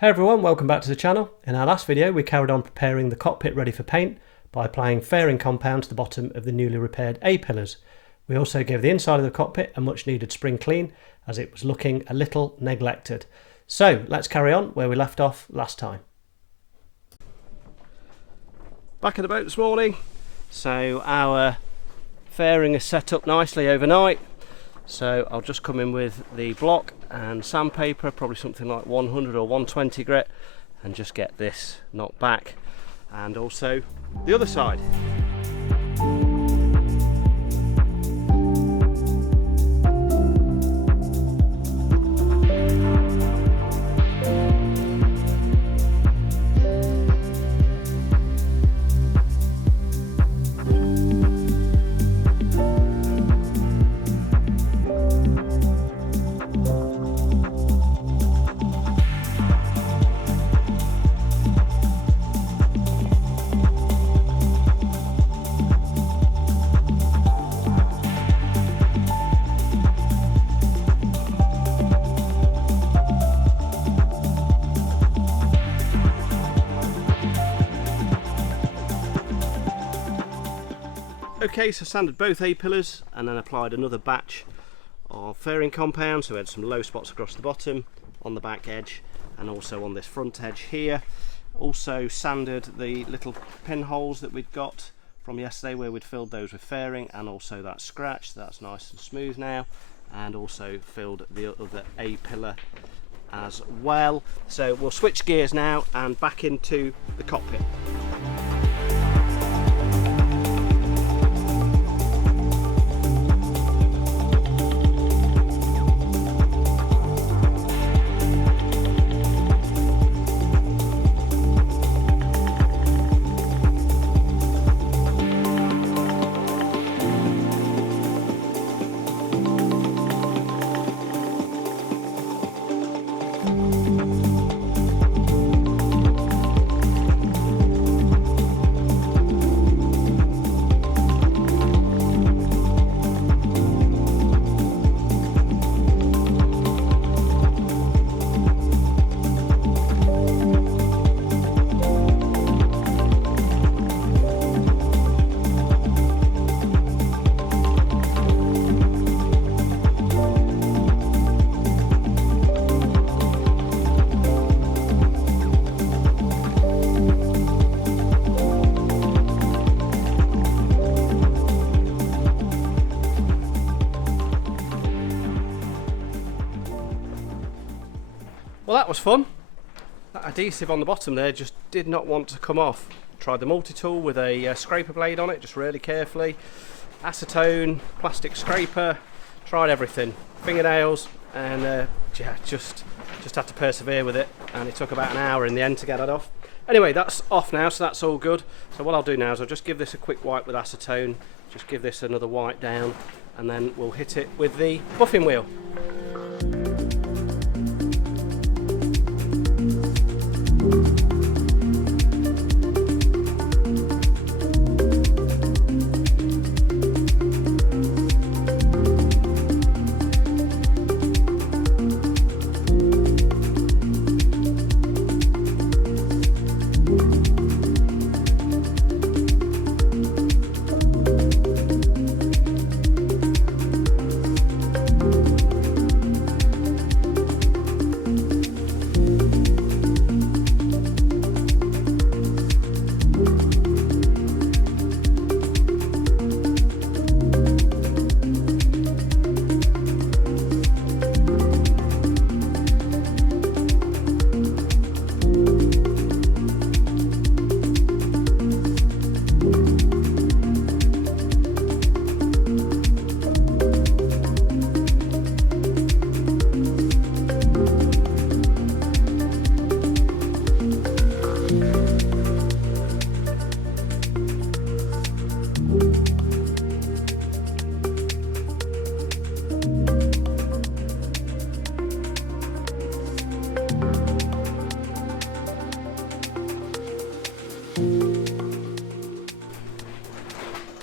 Hey everyone, welcome back to the channel. In our last video we carried on preparing the cockpit ready for paint by applying fairing compound to the bottom of the newly repaired A-pillars. We also gave the inside of the cockpit a much needed spring clean as it was looking a little neglected. So let's carry on where we left off last time. Back at the boat this morning, so our fairing is set up nicely overnight. So I'll just come in with the block and sandpaper, probably something like 100 or 120 grit, and just get this knocked back, and also the other side. Okay, so sanded both A-pillars and then applied another batch of fairing compound, so we had some low spots across the bottom, on the back edge and also on this front edge here. Also sanded the little pinholes that we'd got from yesterday where we'd filled those with fairing, and also that scratch, that's nice and smooth now, and also filled the other A-pillar as well. So we'll switch gears now and back into the cockpit. Well, that was fun. That adhesive on the bottom there just did not want to come off. Tried the multi-tool with a scraper blade on it, just really carefully. Acetone, plastic scraper, tried everything. Fingernails, and yeah, just had to persevere with it, and it took about an hour in the end to get that off. Anyway, that's off now, so that's all good. So what I'll do now is I'll just give this a quick wipe with acetone, just give this another wipe down, and then we'll hit it with the buffing wheel.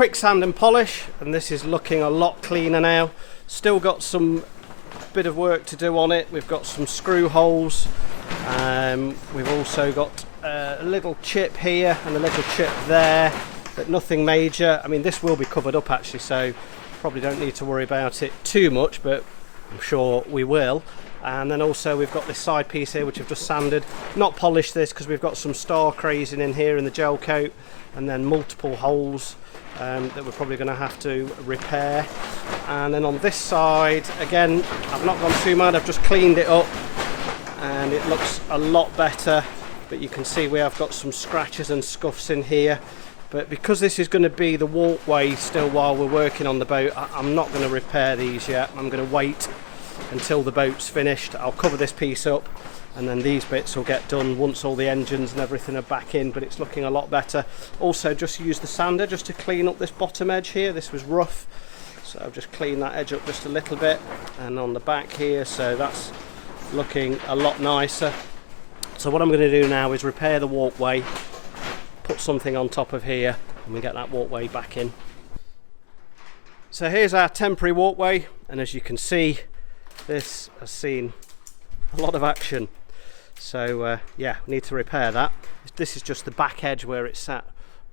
quick sand and polish, and this is looking a lot cleaner now. Still got some bit of work to do on it. We've got some screw holes We've also got a little chip here and a little chip there, but nothing major. I mean, this will be covered up actually, so probably don't need to worry about it too much, but I'm sure we will. And then also we've got this side piece here which I've just sanded, not polished this because we've got some star crazing in here in the gel coat, and then multiple holes that we're probably going to have to repair. And then on this side again, I've not gone too mad, I've just cleaned it up and it looks a lot better, but you can see we have got some scratches and scuffs in here. But because this is going to be the walkway still while we're working on the boat, I'm not going to repair these yet. I'm going to wait until the boat's finished. I'll cover this piece up and then these bits will get done once all the engines and everything are back in, but it's looking a lot better. Also just use the sander just to clean up this bottom edge here. This was rough, so I've just cleaned that edge up just a little bit, and on the back here, so that's looking a lot nicer. So what I'm going to do now is repair the walkway, put something on top of here, and we get that walkway back in. So here's our temporary walkway, and as you can see, this has seen a lot of action. So yeah, we need to repair that. This is just the back edge where it's sat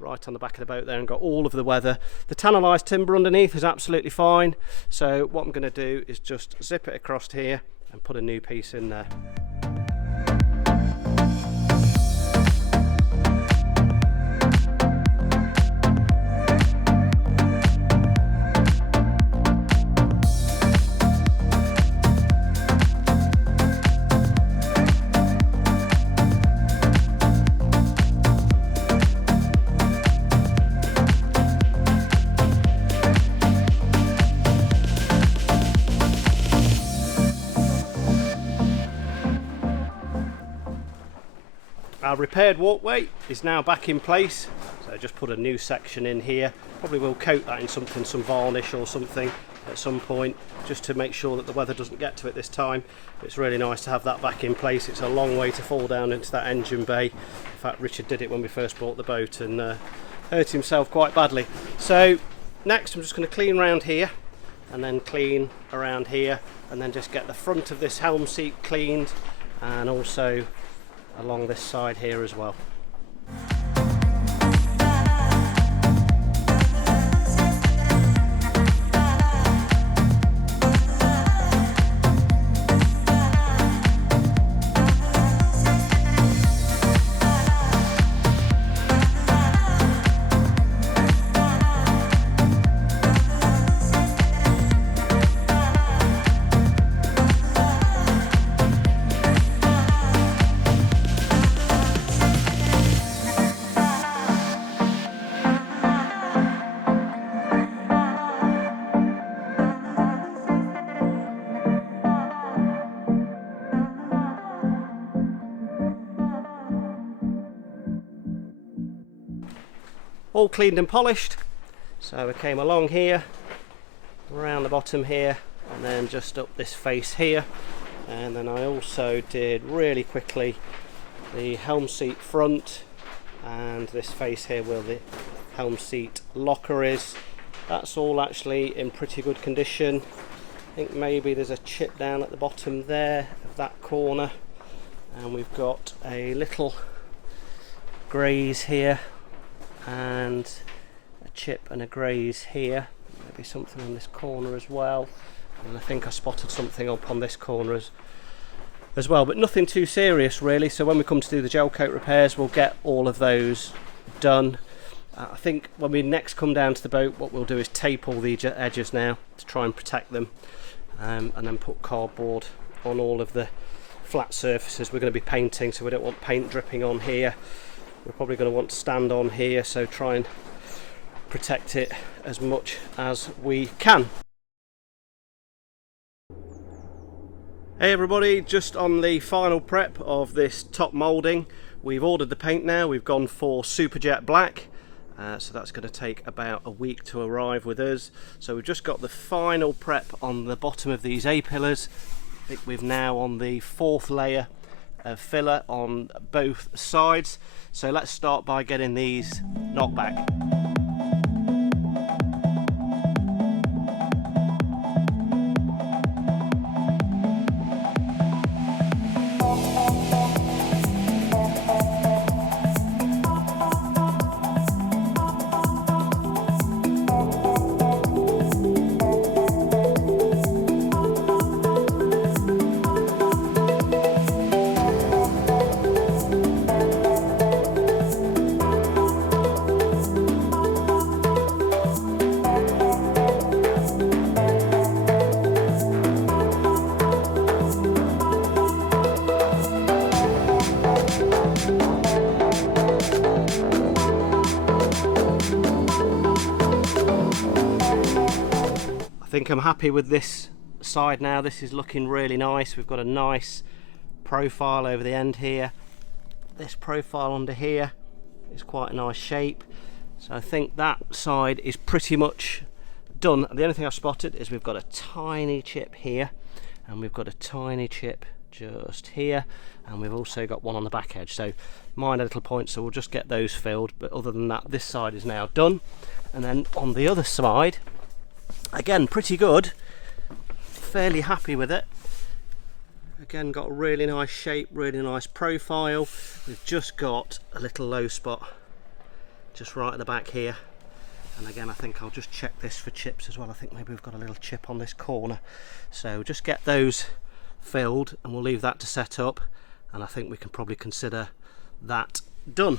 right on the back of the boat there and got all of the weather. The tannalised timber underneath is absolutely fine, so what I'm going to do is just zip it across here and put a new piece in there. Our repaired walkway is now back in place, so I just put a new section in here. Probably will coat that in something, some varnish or something at some point, just to make sure that the weather doesn't get to it this time. It's really nice to have that back in place. It's a long way to fall down into that engine bay. In fact, Richard did it when we first bought the boat and hurt himself quite badly. So next I'm just going to clean around here and then clean around here, and then just get the front of this helm seat cleaned, and also along this side here as well. All cleaned and polished, so we came along here, around the bottom here, and then just up this face here, and then I also did really quickly the helm seat front and this face here where the helm seat locker is. That's all actually in pretty good condition. I think maybe there's a chip down at the bottom there of that corner, and we've got a little graze here and a chip and a graze here, maybe something on this corner as well, and I think I spotted something up on this corner as well, but nothing too serious really. So when we come to do the gel coat repairs, we'll get all of those done. I think when we next come down to the boat, what we'll do is tape all the edges now to try and protect them, and then put cardboard on all of the flat surfaces. We're going to be painting, so we don't want paint dripping on here. We're probably going to want to stand on here, so try and protect it as much as we can. Hey everybody, just on the final prep of this top moulding. We've ordered the paint now. We've gone for Superjet Black, so that's going to take about a week to arrive with us. So we've just got the final prep on the bottom of these A-pillars. I think we've now on the 4th layer of filler on both sides. So let's start by getting these knocked back. think I'm happy with this side now. This is looking really nice. We've got a nice profile over the end here. This profile under here is quite a nice shape. So I think that side is pretty much done. The only thing I've spotted is we've got a tiny chip here, and we've got a tiny chip just here, and we've also got one on the back edge. So minor little points, so we'll just get those filled. But other than that, this side is now done. And then on the other side, again, pretty good. Fairly happy with it. Again, got a really nice shape, really nice profile. We've just got a little low spot just right at the back here. And again, I think I'll just check this for chips as well. I think maybe we've got a little chip on this corner. So just get those filled and we'll leave that to set up. And I think we can probably consider that done.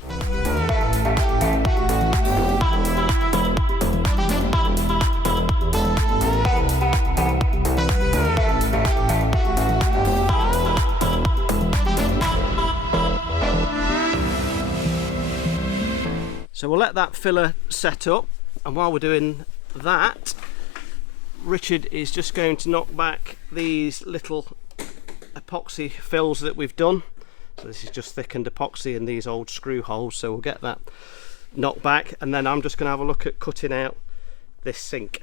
So we'll let that filler set up, and while we're doing that, Richard is just going to knock back these little epoxy fills that we've done. So this is just thickened epoxy in these old screw holes, so we'll get that knocked back, and then I'm just going to have a look at cutting out this sink.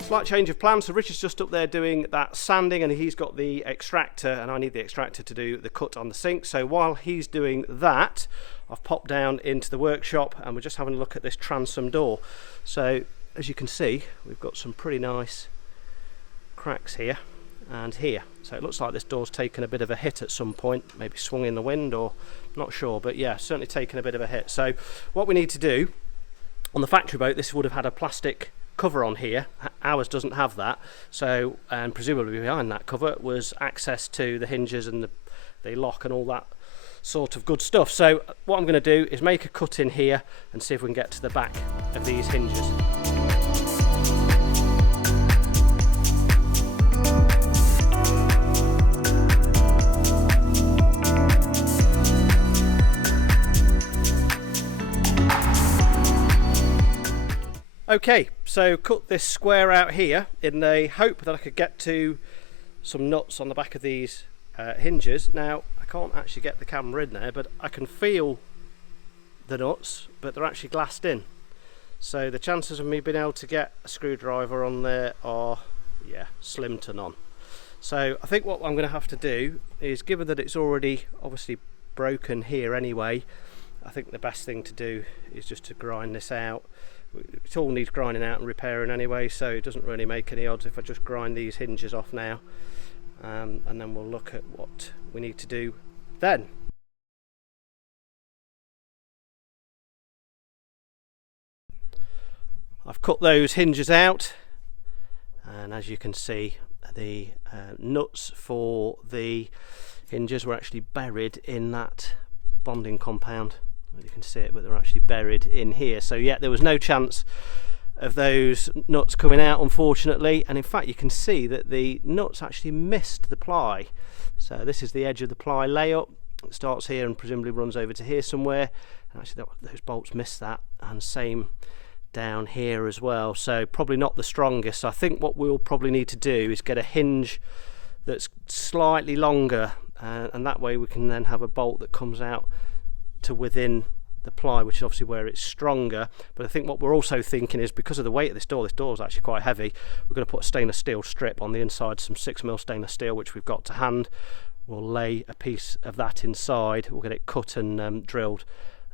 Slight change of plan. So Richard's just up there doing that sanding, and he's got the extractor, and I need the extractor to do the cut on the sink. So while he's doing that, I've popped down into the workshop and we're just having a look at this transom door. So as you can see, we've got some pretty nice cracks here and here. So it looks like this door's taken a bit of a hit at some point, maybe swung in the wind, or not sure, but yeah, certainly taken a bit of a hit. So what we need to do, on the factory boat, this would have had a plastic cover on here. Ours doesn't have that, so, and presumably behind that cover was access to the hinges and the lock and all that sort of good stuff. So what I'm going to do is make a cut in here and see if we can get to the back of these hinges. Okay, so cut this square out here in the hope that I could get to some nuts on the back of these hinges. Now, I can't actually get the camera in there, but I can feel the nuts, but they're actually glassed in. So the chances of me being able to get a screwdriver on there are, yeah, slim to none. So I think what I'm going to have to do is, given that it's already obviously broken here anyway, I think the best thing to do is just to grind this out. It all needs grinding out and repairing anyway, so it doesn't really make any odds if I just grind these hinges off now, and then we'll look at what we need to do then. I've cut those hinges out, and as you can see, the nuts for the hinges were actually buried in that bonding compound. You can see it, but they're actually buried in here. So yeah, there was no chance of those nuts coming out, unfortunately. And in fact, you can see that the nuts actually missed the ply. So this is the edge of the ply layout. It starts here and presumably runs over to here somewhere. And actually those bolts missed that, and same down here as well. So probably not the strongest. So I think what we'll probably need to do is get a hinge that's slightly longer, and that way we can then have a bolt that comes out to within the ply, which is obviously where it's stronger. But I think what we're also thinking is, because of the weight of this door is actually quite heavy, we're going to put a stainless steel strip on the inside, some 6mm stainless steel, which we've got to hand. We'll lay a piece of that inside, we'll get it cut and drilled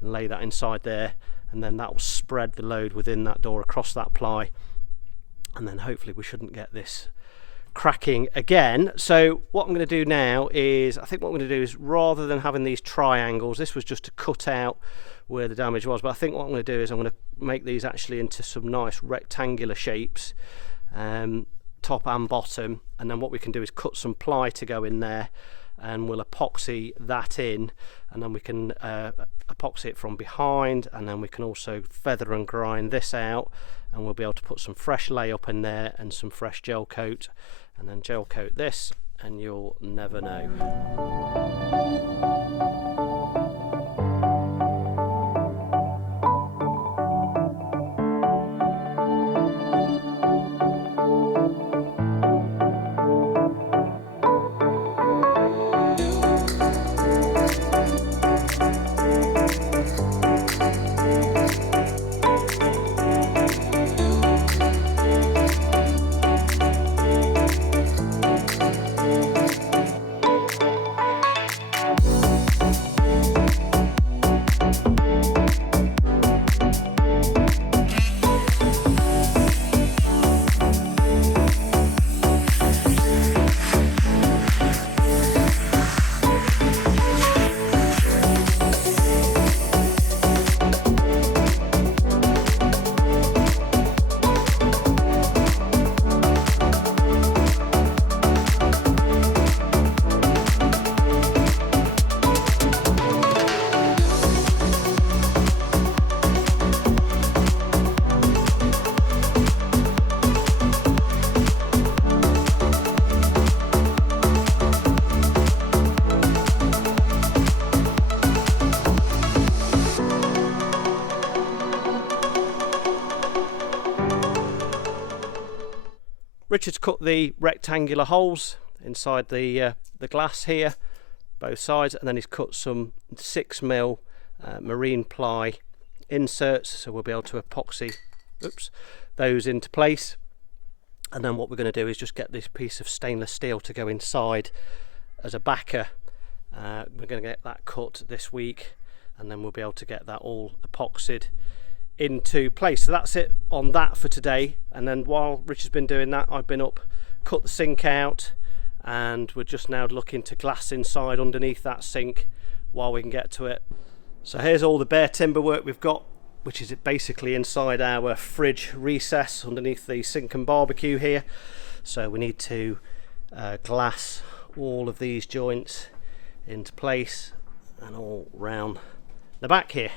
and lay that inside there, and then that will spread the load within that door across that ply, and then hopefully we shouldn't get this cracking again. So what I'm going to do now is, I think what I'm going to do is, rather than having these triangles, this was just to cut out where the damage was, but I think what I'm going to do is I'm going to make these actually into some nice rectangular shapes, top and bottom, and then what we can do is cut some ply to go in there, and we'll epoxy that in, and then we can epoxy it from behind, and then we can also feather and grind this out, and we'll be able to put some fresh lay up in there and some fresh gel coat, and then gel coat this, and you'll never know. Richard's cut the rectangular holes inside the glass here, both sides, and then he's cut some 6mm marine ply inserts, so we'll be able to epoxy those into place. And then what we're going to do is just get this piece of stainless steel to go inside as a backer. We're going to get that cut this week, and then we'll be able to get that all epoxied into place. So that's it on that for today. And then while Richard's been doing that, I've been up, cut the sink out, and we're just now looking to glass inside underneath that sink while we can get to it. So here's all the bare timber work we've got, which is basically inside our fridge recess underneath the sink and barbecue here. So we need to glass all of these joints into place and all round the back here.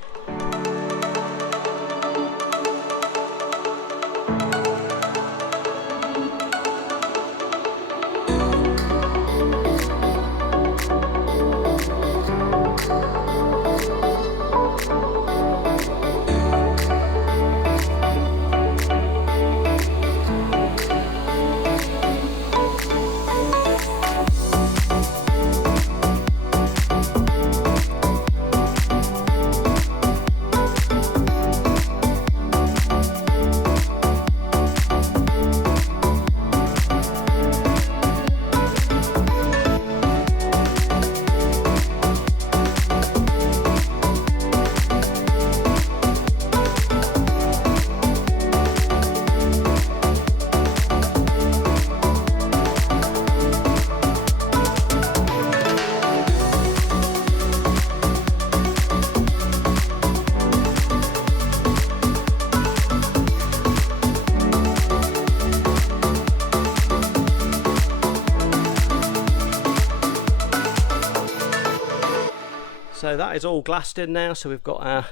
So that is all glassed in now. So we've got our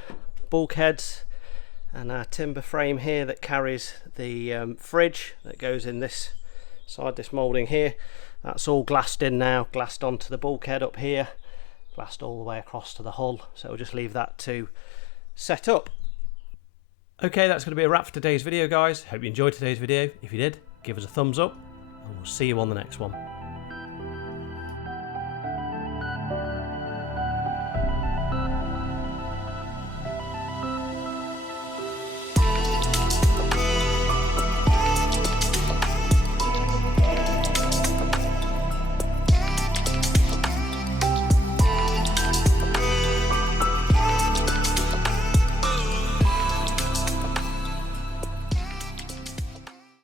bulkheads and our timber frame here that carries the fridge that goes in this side, this moulding here. That's all glassed in now, glassed onto the bulkhead up here, glassed all the way across to the hull. So we'll just leave that to set up. Okay, that's going to be a wrap for today's video, guys. Hope you enjoyed today's video. If you did, give us a thumbs up, and we'll see you on the next one.